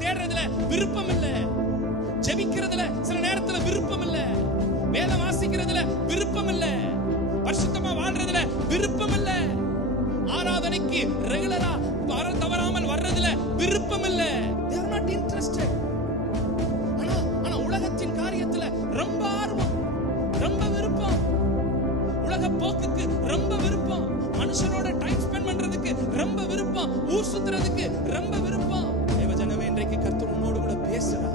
தேடுறதுல விருப்பம் இல்ல, ஜெபிக்கிறதுல சில நேரத்துல விருப்பம் இல்ல, வேதம் வாசிக்கிறதுல விருப்பம் இல்ல, பரிசுத்தமா வாழ்றதுல விருப்பம் இல்ல, ஆராதனைக்கு ரெகுலரா தவறாமல் வர்றதுல விருப்பம் இல்ல. They are not interested. ஆனா உலகத்தின் காரியத்துல ரொம்ப ஆர்வம், ரொம்ப விருப்பம், உலக போக்குக்கு ரொம்ப விருப்பம், மனுஷனோட டைம் ஸ்பெண்ட் பண்றதுக்கு ரொம்ப விருப்பம், ஊர் சுத்துறதுக்கு ரொம்ப விருப்பம். தேவஜனமே, இன்றைக்கு கர்த்தர் உன்னோடு கூட பேசுறார்.